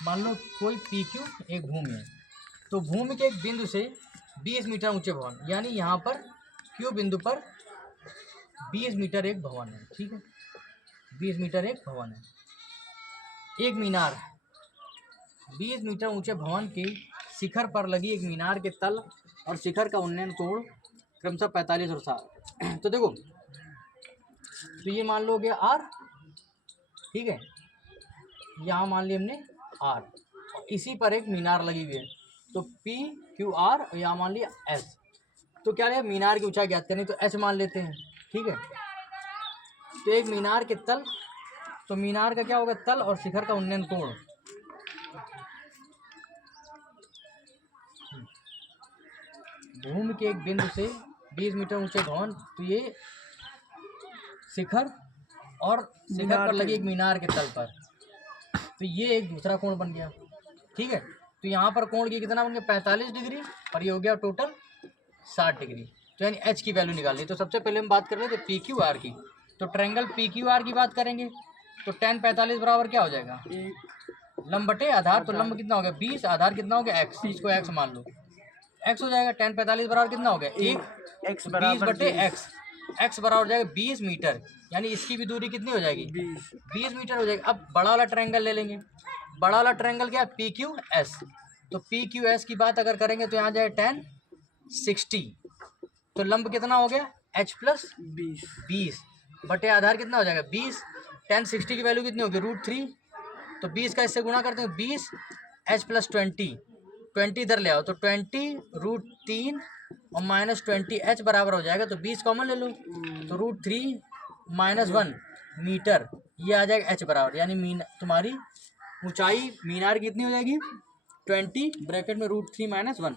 मान लो कोई P Q एक भूमि है, तो भूमि के एक बिंदु से 20 मीटर ऊंचे भवन, यानी यहाँ पर क्यू बिंदु पर 20 मीटर एक भवन है, ठीक है, 20 मीटर एक भवन है। एक मीनार, 20 मीटर ऊंचे भवन के शिखर पर लगी एक मीनार के तल और शिखर का उन्नयन कोण क्रमशः 45 और 60। तो देखो, तो ये मान लो गया आर, ठीक है, यहाँ मान लिया हमने आर, और इसी पर एक मीनार लगी हुई है, तो पी क्यू आर, और यहाँ मान लिया एस। तो क्या है, मीनार की ऊंचाई ज्ञात करनी, तो एच मान लेते हैं, ठीक है। तो एक मीनार के तल, तो मीनार का क्या होगा, तल और शिखर का उन्नयन कोण, भूमि के एक बिंदु से 20 मीटर ऊंचे भवन, तो ये शिखर और शिखर पर लगी एक मीनार के तल पर, तो ये एक दूसरा कोण बन गया, ठीक है। तो यहाँ पर कोण की कितना बन गया, 45 डिग्री, और ये हो गया टोटल 60 डिग्री। तो यानी एच की वैल्यू निकालनी। तो सबसे पहले हम बात कर रहे थे पी क्यू आर की, तो ट्रायंगल पी क्यू आर की बात करेंगे, तो tan 45 बराबर क्या हो जाएगा, लंब बटे आधार, तो लंब कितना हो गया 20, आधार कितना हो गया x, इसको x मान लो, x हो जाएगा। tan 45 बराबर कितना हो गया 1, x 20 बटे x, x बराबर हो जाएगा 20 मीटर, यानी इसकी भी दूरी कितनी हो जाएगी 20 मीटर हो जाएगी। अब बड़ा वाला ट्रायंगल ले लेंगे, बड़ा वाला ट्रायंगल क्या है, पी क्यू एस, तो पी क्यू एस की बात अगर करेंगे तो यहाँ जाए tan 60, तो लंब कितना हो गया h प्लस 20 बटे आधार कितना हो जाएगा 20, tan 60 की वैल्यू कितनी होगी √3, तो 20 का इससे गुणा करते हैं 20, h प्लस 20 इधर ले आओ, तो 20 √3 और माइनस 20 h बराबर हो जाएगा, तो 20 कॉमन ले लो, तो √3 - 1 मीटर, ये आ जाएगा h बराबर, यानी तुम्हारी ऊंचाई मीनार कितनी हो जाएगी 20 ब्रैकेट में √3 - 1।